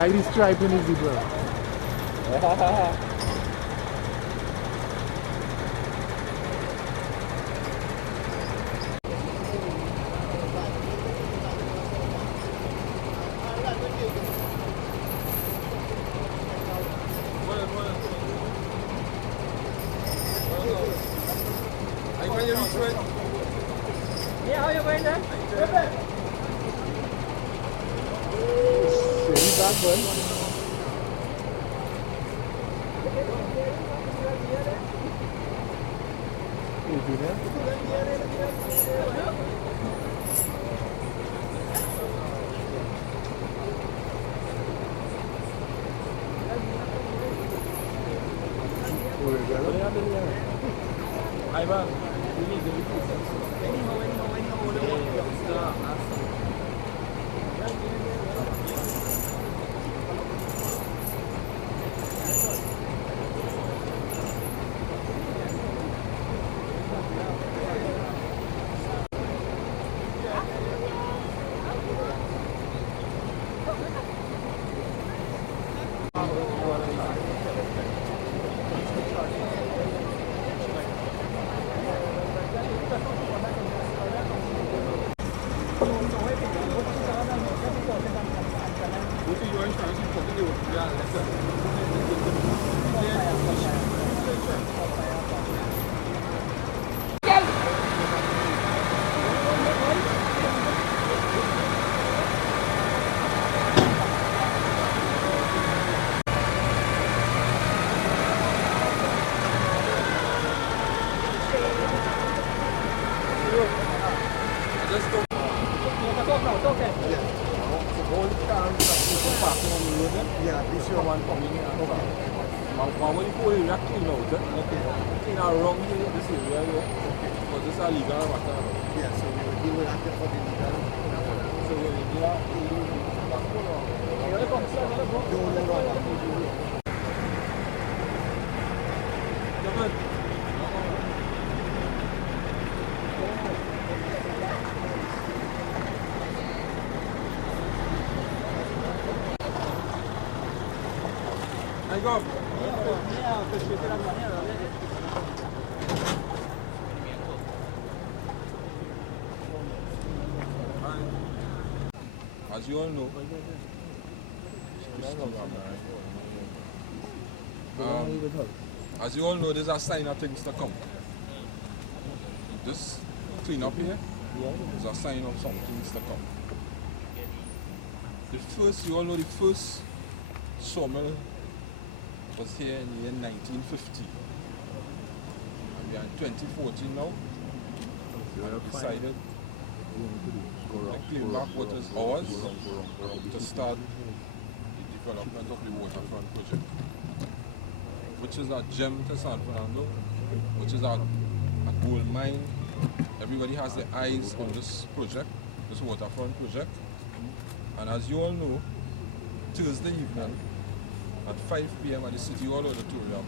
Irish stripe in his zebra. Yeah, how are you going there? Very bad one. Ivan, we need the As you all know, there's a sign of things to come. This clean up here is a sign of some things to come. You all know the first sawmill was here in the year 1950. And we are in 2014 now. And we decided to claim back what is ours to start the development of the Waterfront Project, which is a gem to San Fernando, which is a gold mine. Everybody has their eyes on this project, this Waterfront Project. And as you all know, Thursday evening at 5 p.m. at the City Hall Auditorium,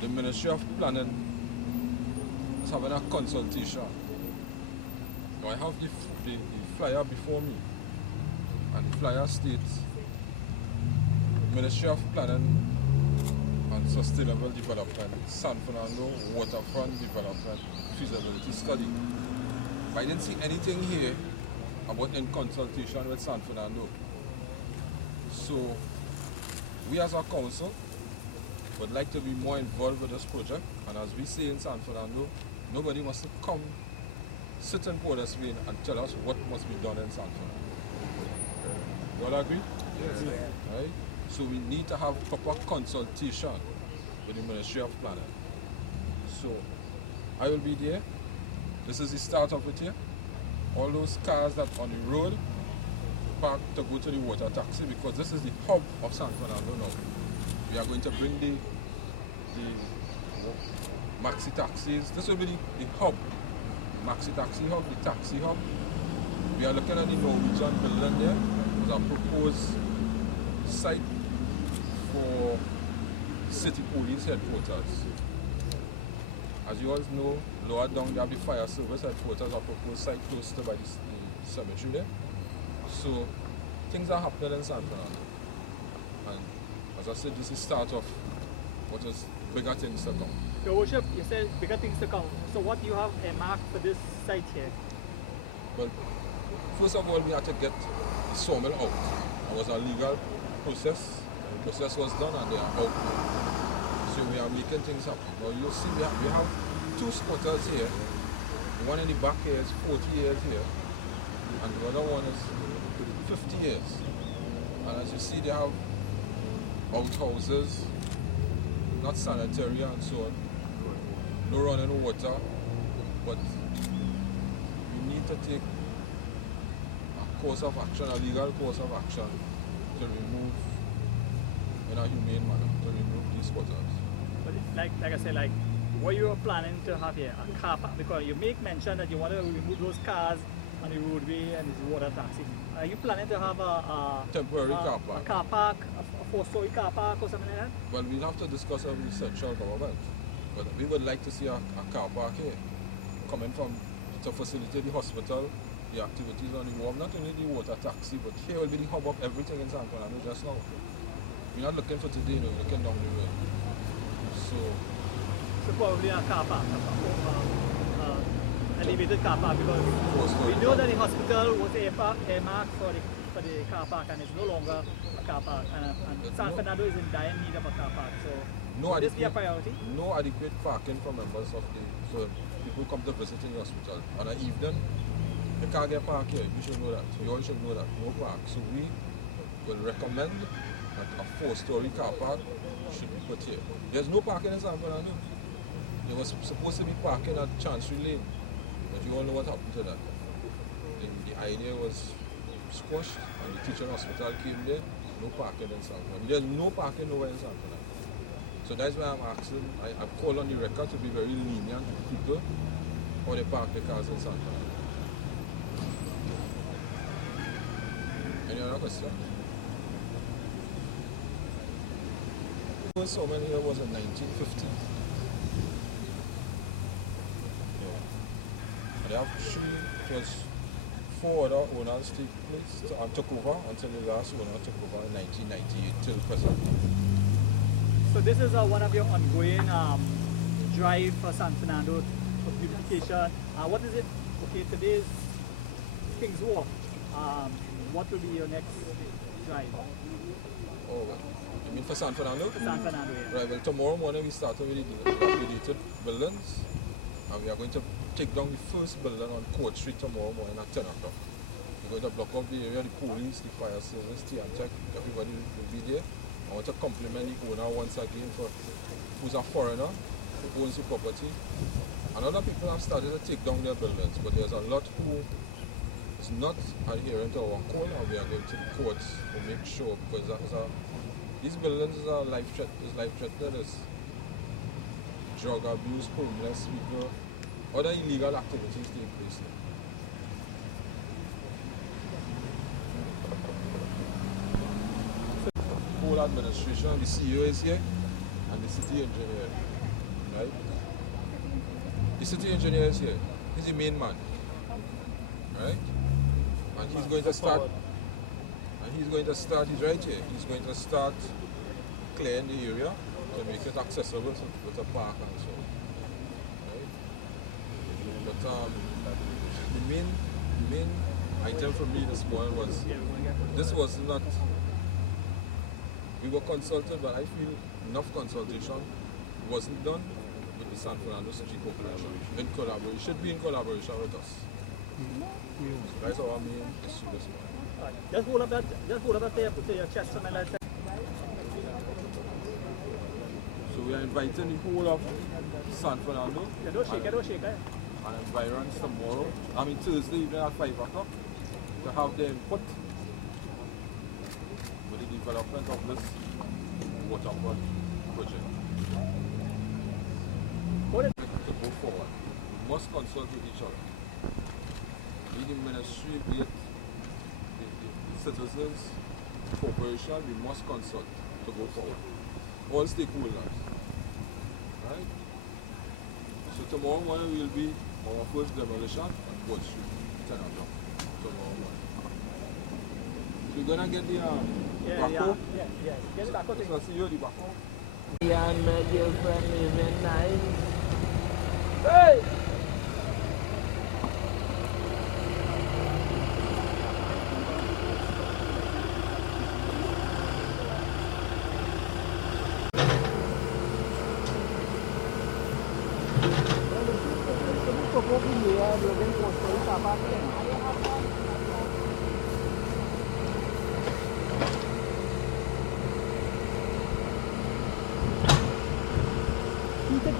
the Ministry of Planning is having a consultation. Now I have the flyer before me, and the flyer states Ministry of Planning and Sustainable Development, San Fernando Waterfront Development Feasibility Study. But I didn't see anything here about in consultation with San Fernando. So we as a council would like to be more involved with this project, and as we say in San Fernando, nobody must come sit in Port Spain and tell us what must be done in San Fernando. You all agree? Yes. Right? So we need to have proper consultation with the Ministry of Planning. So I will be there. This is the start of it here. All those cars that on the road park to go to the water taxi, because this is the hub of San Fernando now. We are going to bring the maxi taxis. This will be the hub, maxi taxi hub, the taxi hub. We are looking at the Norwegian building there. There's a proposed site for city police headquarters. As you all know, lower down there, the fire service headquarters are proposed site close to by the cemetery there. So things are happening in San Fernando. As I said, this is start of what is bigger things to come. Your worship, you said bigger things to come. So what do you have earmarked for this site here? Well, first of all, we had to get the sawmill out. It was a legal process. The process was done and they are out now. So we are making things happen. Now you see we have two squatters here. The one in the back here is 40 years here. And the other one is 50 years. And as you see, they have outhouses, not sanitary and so on. No running water. But we need to take a course of action, a legal course of action to remove, in a humane manner, to remove these squatters. But like I said, like what you are planning to have here, a car park, because you make mention that you want to remove those cars on the roadway and these water taxis. Are you planning to have a temporary car park? A car park, a four-story car park or something like that? Well, we'll have to discuss it with the central government. But we would like to see a car park here, coming from to facilitate the hospital, the activities on the wharf, not only the water taxi, but here will be the hub of everything in San Fernando just now. We're not looking for today, no, we're looking down the road. So probably a car park, elevated car park, because we know that the hospital was earmarked for the car park and it's no longer a car park, and San Fernando is in dire need of a car park. So would this be a priority? No adequate parking for members of the, so people come to visit in the hospital. On an evening, they can't get parked here. You should know that. You all should know that. No park. So we will recommend that a 4-story car park should be put here. There's no parking in San Fernando. There was supposed to be parking at Chancery Lane, but you all know what happened to that. The idea was squashed and the teaching hospital came there. No parking in San Fernando. There's no parking nowhere in San Fernando. So that's why I'm asking, I've called on the record to be very lenient with people how they park the cars in San Fernando. Any other question? The Sawmill here was in 1950. They have it was 4 other owners took over until the last owner took over in 1998 till present. So this is one of your ongoing drive for San Fernando for beautification. What is it? Okay, today is King's Walk. What will be your next drive? Oh, you mean for San Fernando? For San Fernando, yeah. Right, well tomorrow morning we start with the dilapidated buildings and we are going to take down the first building on Court Street tomorrow morning at 10 o'clock. We're going to block off the area, the police, the fire service, T&Tech, everybody will be there. I want to compliment the owner once again for who's a foreigner who owns the property. And other people have started to take down their buildings, but there's a lot who is not adhering to our code, and we are going to the courts to make sure, because these buildings are life-threatening. There's drug abuse, homeless people, other illegal activities take place there. Whole administration, the CEO is here, and the city engineer, right? The city engineer is here. He's the main man, right? And he's going to start. He's right here. He's going to start clearing the area to make it accessible with a park and so on. Right? But the main item for me this morning was this was not. We were consulted, but I feel enough consultation wasn't done with the San Fernando City Corporation in collaboration. Should be in collaboration with us. So that's our main issue this morning. Just hold up that there, put your chest on my left. So we are inviting the whole of San Fernando. Yeah, don't shake it. And environs tomorrow, Thursday evening at 5 o'clock, to have their input with the development of this Waterfront project. To go forward, we must consult with each other. Be the ministry, be it the citizens, corporation, we must consult to go forward. All stakeholders. Right? So tomorrow morning will be our first demolition on Court Street, 10 o'clock tomorrow morning. We're gonna get the Yeah, Baco? yeah. Get the Baco thing. So see you the Baco. Yeah, and my girlfriend living nice. Hey!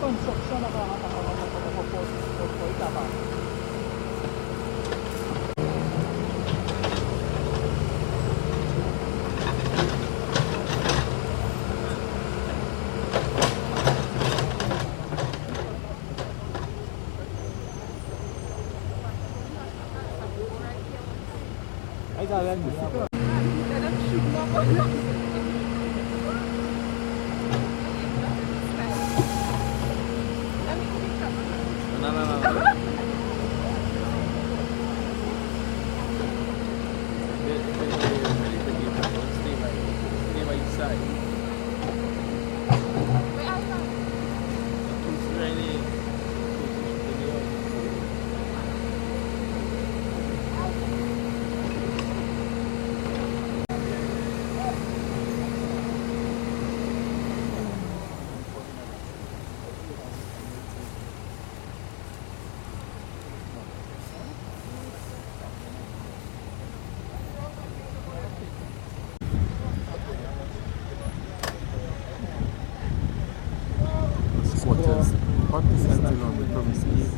Construction of Squatters, what is still on the premises?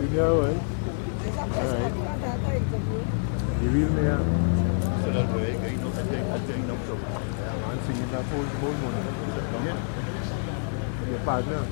You know what? Alright. You will me out. I'm singing that whole morning. Your partner.